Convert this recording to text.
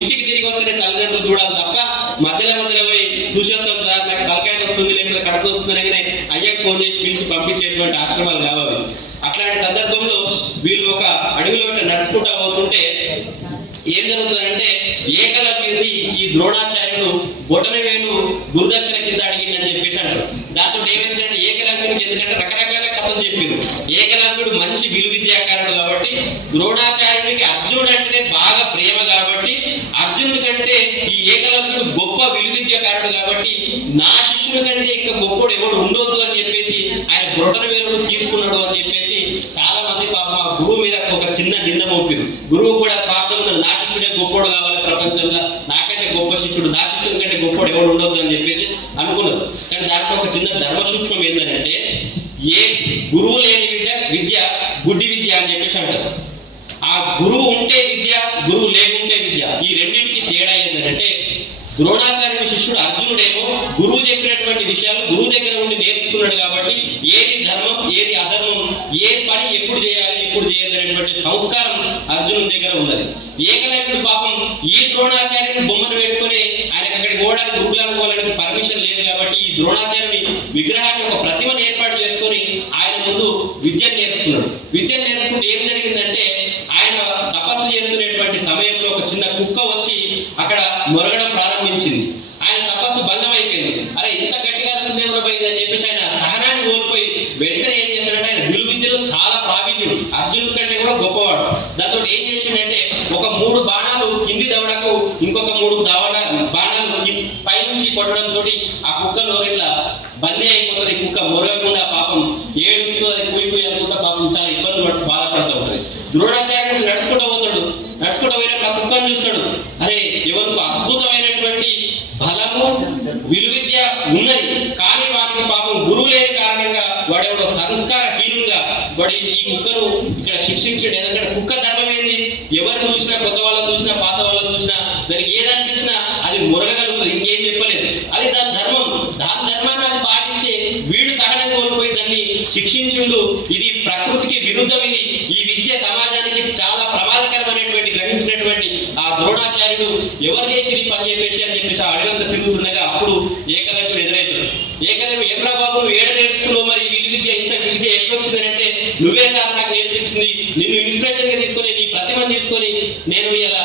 ఇంటికి తిరిగి వస్తే తల్లిదండ్రులు చూడాలి తప్ప మధ్యలో మధ్యలో పోయి చూసేస్తాం సార్ నాకు తలకాయ వస్తుంది లేకపోతే కడుపు వస్తుంది అనగానే అయ్యకు ఫోన్ చేసి పిలిచి పంపించేటువంటి ఆశ్రమాలు కావాలి. అట్లాంటి సందర్భంలో వీళ్ళు ఒక అడవిలో నడుచుకుంటా పోతుంటే ఏం జరుగుతుందంటే ఏకలవ్యుని ఈ ద్రోణాచార్యుడు బొటన వేలు గురుదక్షిణ కింద అడిగిందని చెప్పేసి అంటారు. దాంతో ఏమైందంటే ఏకలవ్యునికి ఎందుకంటే రకరకాల కథలు చెప్పారు. ఏకలవ్యుడు మంచి విలువిద్యాకారుడు కాబట్టి ద్రోణాచార్యుడికి అర్జునుడు అంటే బాగా ప్రేమ కాబట్టి అర్జునుడి కంటే ఈ ఏకలవ్యుడు గొప్ప విలువిద్యాకారుడు కాబట్టి నా శిష్యుడి కంటే ఇంకా గొప్పడు ఎవడు ఉండొద్దు అని చెప్పేసి ఆయన బొటన వేలు తీసుకున్నాడు అని చెప్పేసి చాలా మంది పాప ఆ గురువు మీద ఒక చిన్న నింద మోపారు. గురువు కూడా పాపం నా శిష్యుడే గొప్పోడు కావాలి ప్రపంచంలో. నాకంటే గొప్ప శిష్యుడు నా శిష్యుడి కంటే గొప్పోడు ఎవడు ఉండొద్దు అని చెప్పేసి అనుకున్నారు. కానీ దాంట్లో ఒక చిన్న ధర్మ సూక్ష్మం ఏంటంటే ఏ గురువు లేని విద్య విద్య గుడ్డి విద్య అని చెప్పేసి అంటారు. ఆ గురువు ఉంటే విద్య గురువు లేకుంటే విద్య ఈ రెండింటికి తేడా ఏంటంటే ద్రోణాచార్య శిష్యుడు అర్జునుడేమో గురువు చెప్పినటువంటి విషయాలు గురువు దగ్గర ఉండి నేర్చుకున్నాడు కాబట్టి ఏది ధర్మం ఏది అధర్మం ఏ పని ఎప్పుడు చేయాలి ఎప్పుడు చేయదు అనేటువంటి సంస్కారం అర్జునుడి దగ్గర ఉన్నది. ఏకలవ్యుడు పాపం ఈ ద్రోణాచార్యుని బొమ్మను పెట్టుకొని ఆయన అక్కడికి పోవడానికి గురుకులానికి పోవడానికి పర్మిషన్ లేదు కాబట్టి ఈ ద్రోణాచార్యుని విగ్రహాన్ని ఒక ప్రతిమను ఏర్పాటు చేసుకొని ఆయన ముందు విద్యను నేర్చుకున్నాడు. విద్యను నేర్చుకుంటే ఏం జరిగిందంటే ఆయన తపస్సు చేస్తున్నటువంటి సమయంలో ఒక చిన్న కుక్క వచ్చి అక్కడ మొరగడం ప్రారంభించింది. ఆయన తపస్సు భంగం అయిపోయింది అరే ఇంత గట్టిగా అని చెప్పేసి ఆయన సహనాన్ని కోల్పోయి వెంటనే ఏం చేశాడంటే ఆయన విలు విద్యలో చాలా ప్రావీణ్యుడు. అర్జునుడి కంటే కూడా గొప్పవాడు. దాంతో ఏం చేసిండంటే ఒక మూడు బాణాలు కింది దవడకు ఇంకొక మూడు దవడ బాణాలు పైనుంచి కొట్టడం తోటి ఆ కుక్కలో ఇట్లా బందీ అయిపోతుంది. కుక్క మొరగకుండా పాపం ఏడుతో అది కూలిపోయి అనుకుంటా పాపం చాలా ఇబ్బంది బాధపడుతూ ఉంటది. ద్రోణాచార్యుడు నడుచుకుంటూ పోతాడు. నడుచుకుంటూ పోయినప్పుడు ఆ కుక్కను చూస్తాడు. అరే ఎవరు ఉన్నది. కానీ వారికి పాపం గురువు లేని కారణంగా వాడెవడో సంస్కార హీనుగా వాడి ఈ కుక్కను ఇక్కడ శిక్షించాడు. ఎందుకంటే కుక్క ధర్మం ఏంది ఎవరిని చూసినా కొత్త వాళ్ళని చూసినా పాత వాళ్ళని చూసినా దానికి ఏదానికి ఇచ్చినా అది మురగగలుగుతుంది. ఇంకేం చెప్పలేదు. అది దాని ధర్మం. దాని ధర్మాన్ని అది పాటిస్తే వీడు సహనం కోల్పోయి దాన్ని శిక్షించిండు. ఇది ప్రకృతికి విరుద్ధం. ఇది ఈ విద్య సమాజానికి చాలా ప్రమాదకరమైనటువంటి గ్రహించినటువంటి ఆ ద్రోణాచార్యుడు ఎవరు చేసి పని చెప్పేసి అని చెప్పేసి ఆ తిరుగుతుండగా అప్పుడు ఏకలవ్యుడు విద్య ఇంత అంటే నువ్వే సార్ నాకు నేర్పించింది. నిన్ను ఇన్స్పిరేషన్గా తీసుకొని నీ ప్రతిభను తీసుకొని నేను ఇలా